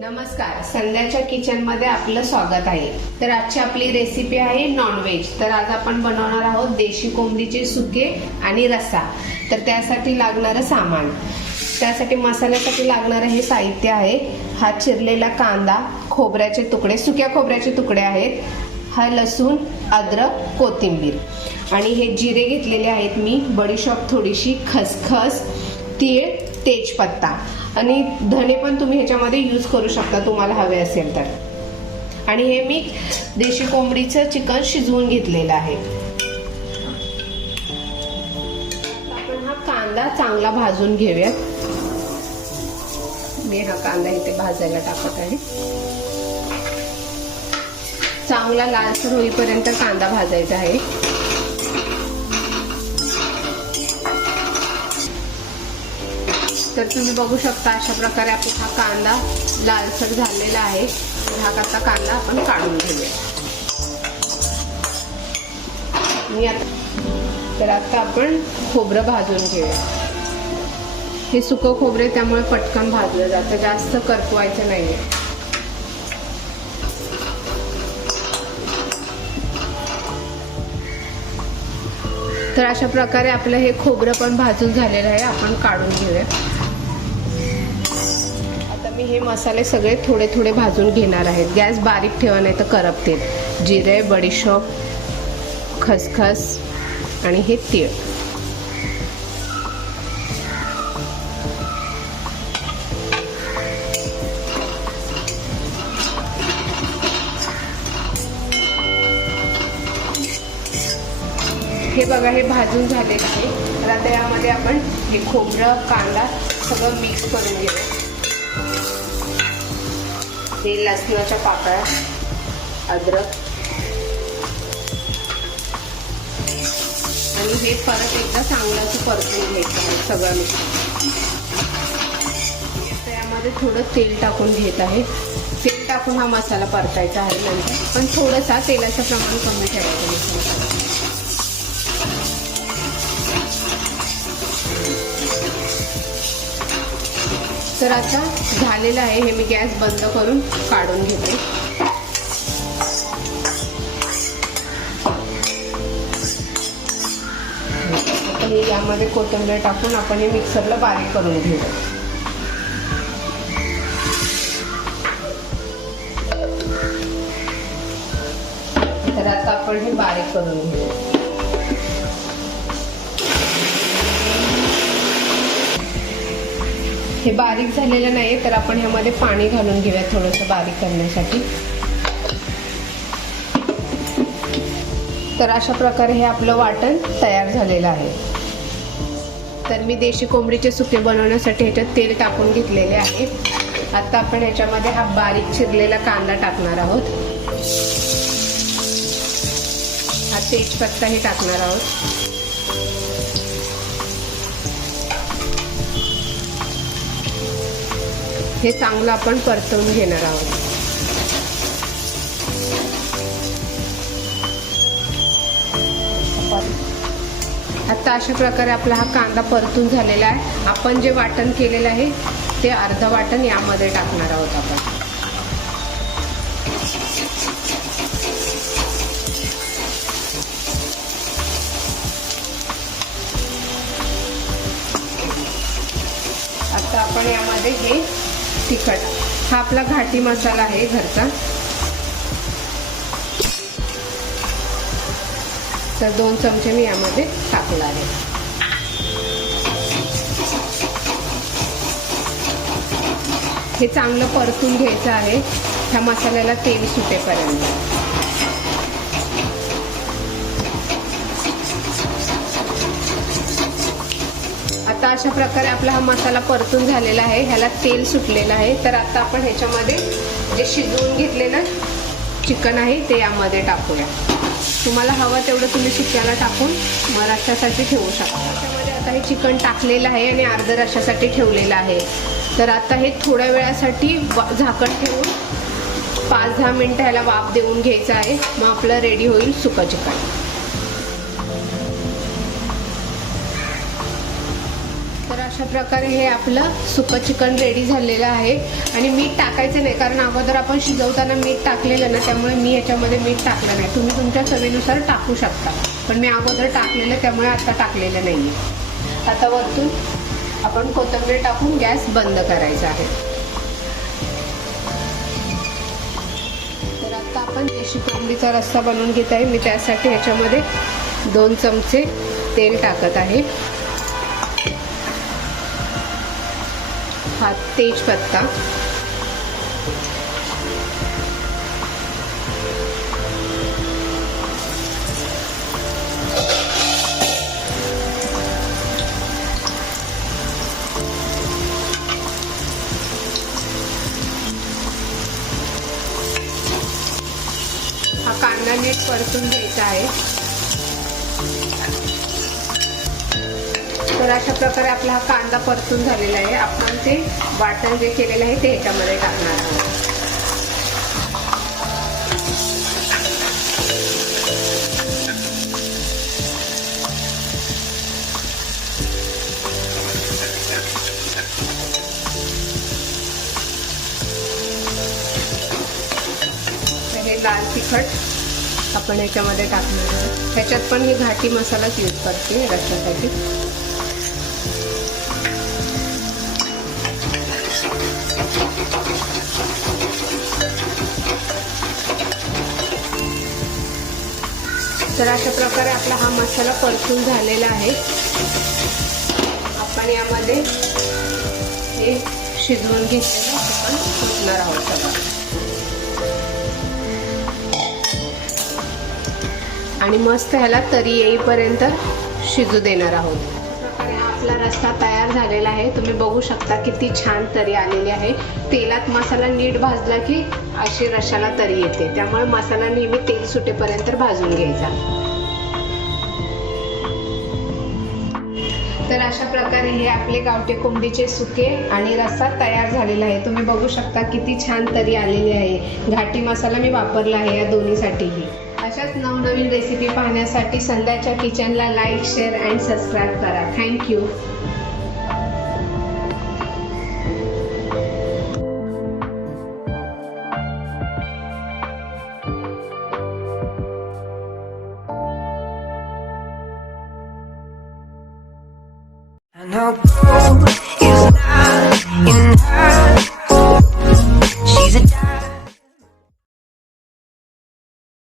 नमस्कार, संध्याच्या किचन मध्ये आपलं स्वागत आहे। तर आजची आपली रेसिपी आहे नॉनव्हेज। तर आज आपण बनवणार आहोत देशी कोंबडीचे सुके आणि रस्सा। तर त्यासाठी लागणारं सामान, त्यासाठी मसाल्यासाठी लागणारं हे साहित्य आहे। हा चिरलेला कांदा, खोबऱ्याचे तुकडे, सुक्या खोबऱ्याचे तुकडे आहेत। हा लसूण, अद्रक, कोथिंबीर आणि हे जिरे घेतलेले आहेत मी, बडीशॉप थोडीशी, खसखस, तीळ, तेजपत्ता आणि धने पण तुम्ही ह्याच्यामध्ये यूज करू शकता तुम्हाला हवे असेल तर। आणि हे मी देशी कोंबडीचं चिकन शिजवून घेतलेलं आहे। आपण हा कांदा चांगला भाजून घेऊयात। मी हा कांदा इथे भाजायला टाकत आहे। चांगला लालसर होईपर्यंत कांदा भाजायचा आहे। तर तुम्ही बघू शकता अशा प्रकारे आपला हा कांदा लालसर झालेला आहे। हा आता कांदा आपण काढून घेऊया। तर आता आपण खोबरं भाजून घेऊया। हे सुकं खोबरे त्यामुळे पटकन भाजलं जातं, जास्त करपवायचं नाहीये। तर अशा प्रकारे आपलं हे खोबरं पण भाजून झालेलं आहे, आपण काढून घेऊया। मी हे मसाले सगळे थोडे थोडे भाजून घेणार आहे। गॅस बारीक ठेवा नाही तर करपतील। जिरे, बडीशॉप, खसखस आणि हे तीळ। हे बघा, हे भाजून झालेलं आहे। तर आता यामध्ये आपण हे खोबरं, कांदा सगळं मिक्स करून घेऊया। हे लसणाच्या पाकळ्या, अद्रक आणि हे परत एकदा चांगलं असं परतून घ्यायचं आहे सगळं मिक्स। यामध्ये थोडं तेल टाकून घेत आहे। तेल टाकून हा मसाला परतायचा आहे नंतर, पण थोडंसा तेलाचं प्रमाण कमी ठेवायचं। तर आता झालेलं आहे हे, मी गॅस बंद करून काढून घेते। आता हे यामध्ये कोथिंबीर टाकून आपण हे मिक्सरला बारीक करून घेऊ। तर आता आपण हे बारीक करून घेऊ। हे बारीक झालेलं नाही, तर आपण ह्यामध्ये पाणी घालून घेऊया थोडंसं बारीक करण्यासाठी। तर अशा प्रकारे हे आपलं वाटण तयार झालेलं आहे। तर मी देशी कोंबडीचे सुके बनवण्यासाठी ह्याच्यात तेल टाकून घेतलेले आहे। आता आपण ह्याच्यामध्ये हा बारीक चिरलेला कांदा टाकणार आहोत। हा तेजपत्ताही टाकणार आहोत। हे चांगलं आपण परतवून घेणार आहोत। आता अशा प्रकारे आपला हा कांदा परतून झालेला आहे। आपण जे वाटण केलेलं आहे ते अर्ध वाटण यामध्ये टाकणार आहोत आपण। आता आपण यामध्ये हे तिखट, हा आपला घाटी मसाला आहे घरचा। तर 2 चमचे मी यामध्ये टाकला आहे। हे चांगलं परतून घ्यायचं आहे ह्या मसाल्याला तेल सुटेपर्यंत। आता अशा प्रकारे आपला हा मसाला परतून झालेला आहे, ह्याला तेल सुटलेलं आहे। तर आता आपण ह्याच्यामध्ये जे शिजवून घेतलेलं चिकन आहे ते यामध्ये टाकूया। तुम्हाला हवं तेवढं तुम्ही सुक्याला टाकून मग रश्श्यासाठी ठेवू शकता। त्यामध्ये आता हे चिकन टाकलेलं आहे आणि अर्ध रश्श्यासाठी ठेवलेलं आहे। तर आता हे थोड्या वेळासाठी झाकण ठेवून 5-10 मिनिटं ह्याला वाफ देऊन घ्यायचं आहे। मग आपलं रेडी होईल सुकं चिकन। तर अशा अशा प्रकारे हे आपलं सुकं चिकन रेडी झालेलं आहे. आणि मीठ टाकायचं नाही, कारण अगोदर आपण शिजवताना मीठ टाकलेलं ना, त्यामुळे मी याच्यामध्ये मीठ टाकलं नाही. तुम्ही तुमच्या चवीनुसार टाकू शकता, पण मी अगोदर टाकलेलं त्यामुळे आता टाकलेलं नाही. आता वरतून आपण कोथिंबीर टाकून गॅस बंद करायचा आहे. तर आता आपण देशी कोंबडीचा रस्सा बनवून घेत आहे. मी त्यासाठी ह्याच्यामध्ये 2 चमचे तेल टाकत आहे. हा तेजपत्ता, हा कांदा नीट परतून घ्यायचा आहे. तर अशा प्रकारे आपला हा कांदा परतून झालेला आहे. आपण ते वाटण जे केलेलं आहे ते ह्याच्यामध्ये टाकणार आहोत. हे लाल तिखट आपण ह्याच्यामध्ये टाकणार आहोत. ह्याच्यात पण हे घाटी मसालाच यूज करते रस्स्यासाठी. तर अशा प्रकारे आपला हा मसाला परतून झालेला आहे. आपण यामध्ये हे शिजवून घेतलेलं आपण टाकणार आहोत सगळं. आणि मस्त ह्याला तरी येईपर्यंत शिजू देणार आहोत. प्रकारे हा आपला रस्सा तयार झालेला आहे. तुम्ही बघू शकता किती छान तरी आलेली आहे. तेलात मसाला नीट भाजला की अशी रश्शाला तरी येते, त्यामुळे मसाला नेहमी तेल सुटेपर्यंत भाजून घ्यायचा. तर अशा प्रकारे हे आपले गावठी कोंबडीचे सुके आणि रस्सा तयार झालेला आहे. तुम्ही बघू शकता किती छान तरी आलेली आहे. घाटी मसाला मी वापरला आहे या दोन्हीसाठीही. अशाच नवनवीन रेसिपी पाहण्यासाठी संध्याच्या किचनला लाईक, शेअर अँड सबस्क्राईब करा. थँक्यू. And now